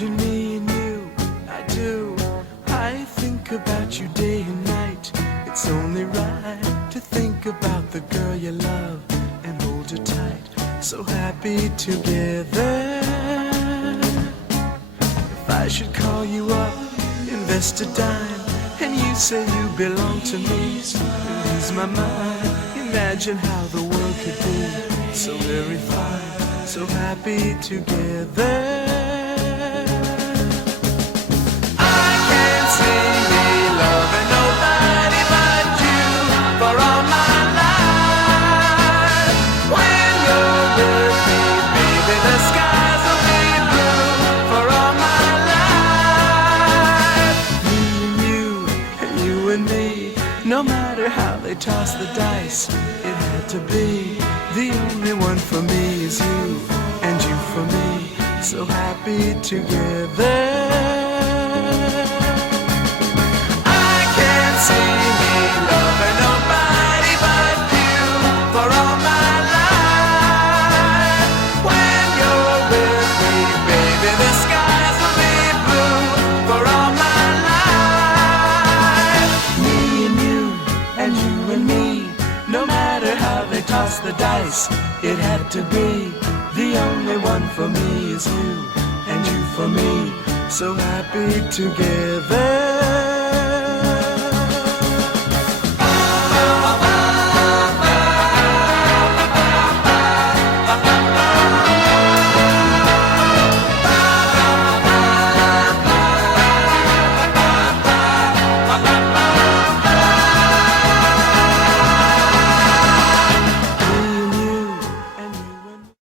Imagine me and you, I do. I think about you day and night. It's only right to think about the girl you love and hold her tight. So happy together. If I should call you up, invest a dime, and you say you belong to me, lose my mind. Imagine how the world could be so very fine, so happy together. I can't see me loving nobody but you for all my life. When you're with me, baby, the skies will be blue for all my life. Me and you and me, no matter how they toss the dice, it had to be. The only one for me is you, and you for me, so happy together. I can't see me loving nobody but you for all my life. When you're with me, baby, the skies will be blue for all my life. Me and me, no matter how they toss the dice, it had to be. The only one for me is you, and you for me, so happy together.